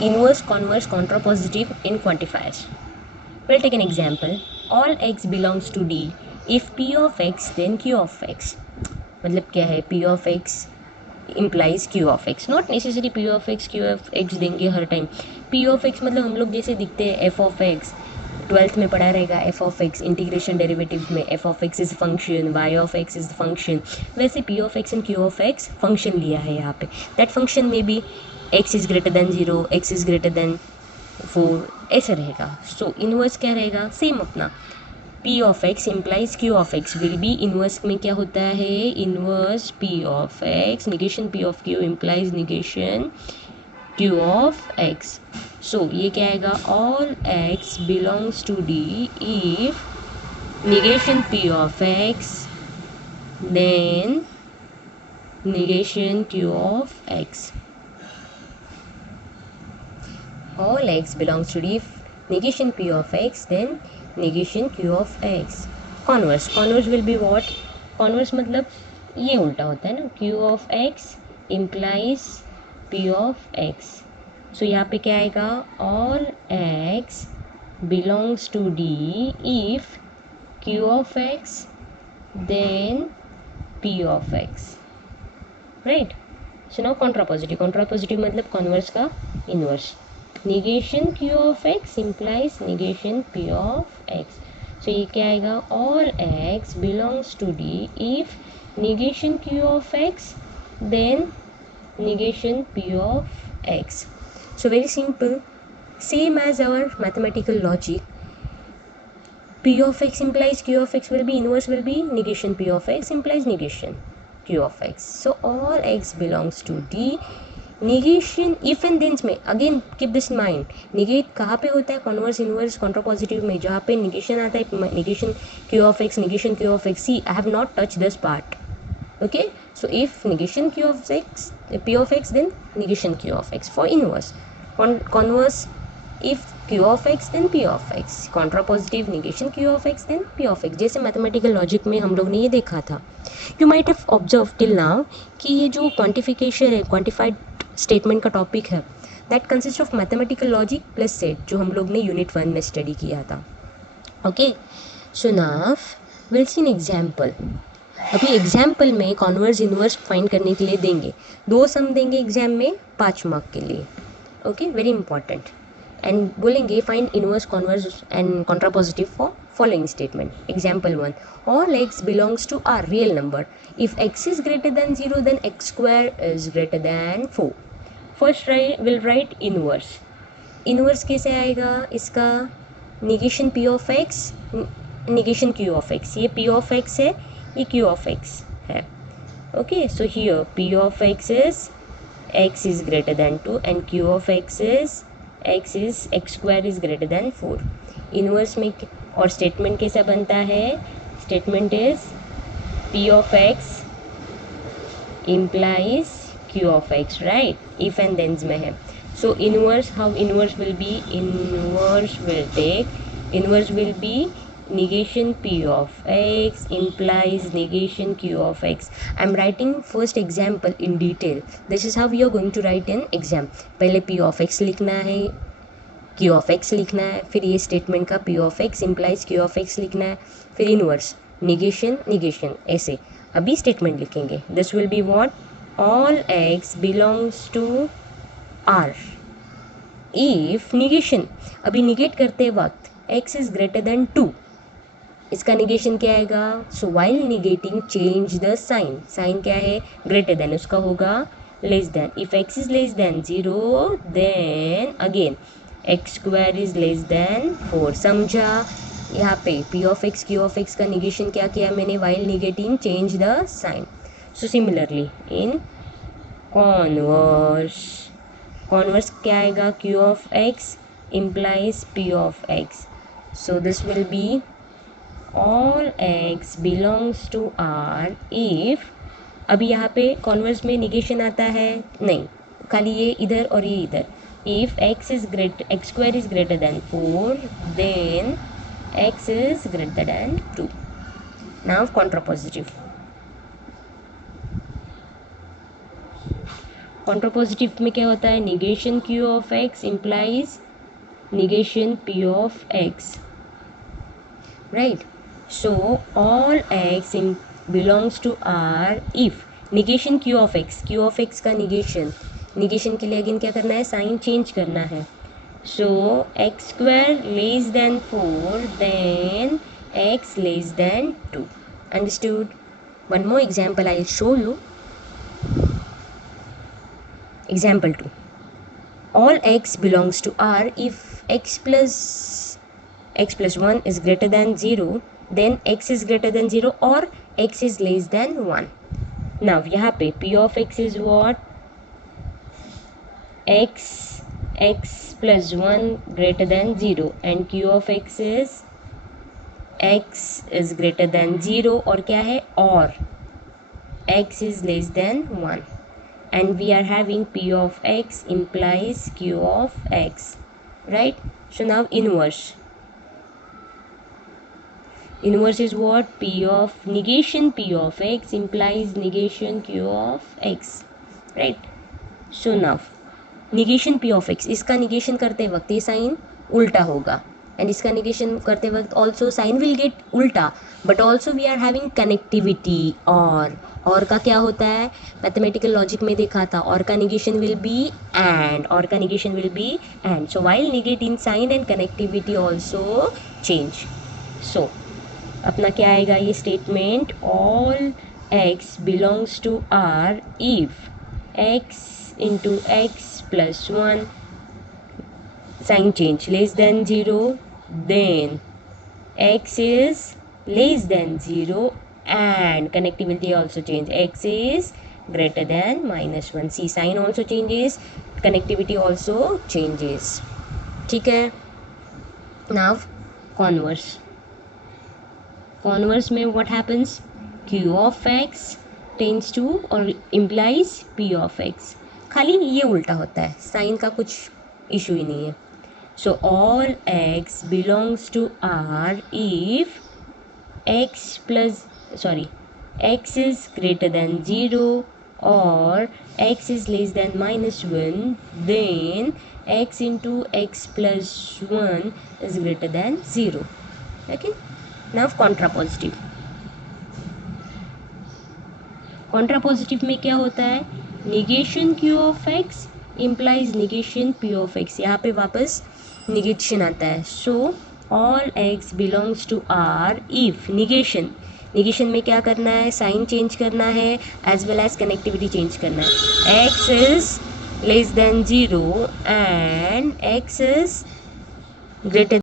inverse, converse, contrapositive in quantifiers. We'll take an example. All x belongs to D. If P of x, then Q of x. मतलब क्या है, P of x implies Q of x. Not necessary P of x Q of x देंगे हर time. P of x मतलब हम लोग जैसे दिखते हैं f of x, 12th में पढ़ा रहेगा f of x integration derivative में f of x is function, y of x is function, वैसे p of x and q of x function लिया है यहाँ पे. दैट फंक्शन में भी x is greater than 0, x is greater than 4 ऐसा रहेगा. सो इनवर्स क्या रहेगा, सेम अपना P of x implies Q of x will be inverse में क्या होता है, inverse P of x negation P of Q implies negation Q of x. So ये क्या आएगा, all x belongs to D if negation P of x then negation Q of x. All x belongs to D if negation P of x then negation Q of x. Converse, converse will be what? Converse मतलब ये उल्टा होता है ना, Q of x implies P of x. So यहाँ पे क्या आएगा, all x belongs to D if Q of x then P of x. Right? So now contrapositive. Contrapositive मतलब converse का inverse. Negation Q of x implies negation P of x. So ये क्या आएगा, all x belongs to D if negation Q of x then negation P of x. So very simple, same as our mathematical logic. P of x implies Q of x will be, inverse will be negation P of x implies negation Q of x. So all x belongs to D. Negation if and thens में again keep this mind, negate कहाँ पे होता है, converse inverse contrapositive में, जहाँ पे negation आता है negation q of x, negation q of x. See I have not touch this part. Okay, so if negation q of x p of x then negation q of x for inverse. Converse if q of x then p of x, contrapositive negation q of x then p of x. जैसे mathematical logic में हम लोग ने ये देखा था. You might have observe till now कि ये जो क्वांटिफिकेशन है, क्वांटिफाइड स्टेटमेंट का टॉपिक है, that consist of mathematical logic plus set, जो हम लोग ने यूनिट 1 में स्टडी किया था. Okay, so now will see an example. अभी एग्जाम्पल में कॉन्वर्स इनवर्स फाइंड करने के लिए देंगे, 2 सम देंगे एग्जाम में 5 मार्क के लिए. Okay, very important. एंड बोलेंगे find inverse converse and contrapositive for following statement. Example 1, all x belongs to R real number. If x is greater than 0 then x square is greater than 4. First we'll write inverse. Inverse कैसे आएगा इसका, negation p of x negation q of x. ये p of x है, ये q of x है. Okay, so here p of x is x is greater than 2 and q of x square is greater than 4. Inverse में और statement कैसा बनता है, statement is p of x implies q of x, right, if and thens में है. सो inverse, how inverse will be, inverse will be negation p of x implies negation q of x. I am writing first example in detail. This is how we are going to write in exam. पहले p of x लिखना है, q of x लिखना है, फिर ये statement का p of x implies q of x लिखना है, फिर इनवर्स निगेशन निगेशन, ऐसे. अभी स्टेटमेंट लिखेंगे. This will be what, all x belongs to r if negation, अभी निगेट करते वक्त x इज ग्रेटर देन 2, इसका निगेशन क्या आएगा. So while negating change the sign, sign क्या है, ग्रेटर देन, उसका होगा less than. If x is less than 0 then again x square is less than 4. समझा, यहाँ पे p of x q of x का निगेशन क्या किया मैंने, while negating change the sign. So similarly in converse, converse क्या आएगा, q of x implies p of x. So this will B all x belongs to R if, अभी यहाँ पे converse में निगेशन आता है नहीं, खाली ये इधर और ये इधर. if x square is greater than 4 then x is greater than 2. Now contrapositive. Contrapositive में क्या होता है, negation q of x implies negation p of x, right? So all x belongs to R if negation q of x का negation के लिए again क्या करना है, साइन चेंज करना है. So x square less than 4 then x less than 2. Understood? One more example I'll show you. Example 2. All x belongs to R if x plus 1 is greater than 0, then x is greater than 0 or x is less than 1. Now यहाँ पे p of x is what? x plus 1 greater than 0 and q of x is greater than 0 और क्या है, और x is less than 1. And we are having p of x implies q of x, right? So now inverse is what? P of negation p of x implies negation q of x, right? So now negation p of x, इसका negation करते वक्त ये sign उल्टा होगा and इसका negation करते वक्त also sign will get उल्टा, but also we are having connectivity. और का क्या होता है, मैथमेटिकल लॉजिक में देखा था, और का negation will be and, और का negation will be and. So while negating sign and connectivity also change. So अपना क्या आएगा ये statement, all x belongs to R if x into x plus 1 sign change less than 0, then x is less than 0 and connectivity also change, x is greater than -1. See, sign also changes, connectivity also changes. ठीक है. Now converse में what happens, q of x tends to or implies p of x. खाली ये उल्टा होता है, sign का कुछ इशू ही नहीं है. So all x belongs to R if x is greater than 0 or x is less than -1, then x into x plus 1 is greater than 0. Okay. Now contrapositive में क्या होता है, negation q of x implies negation p of x. यहाँ पे वापस negation आता है. So all x belongs to R if negation में क्या करना है, साइन चेंज करना है as well as connectivity change करना है. x is less than 0 and x is greater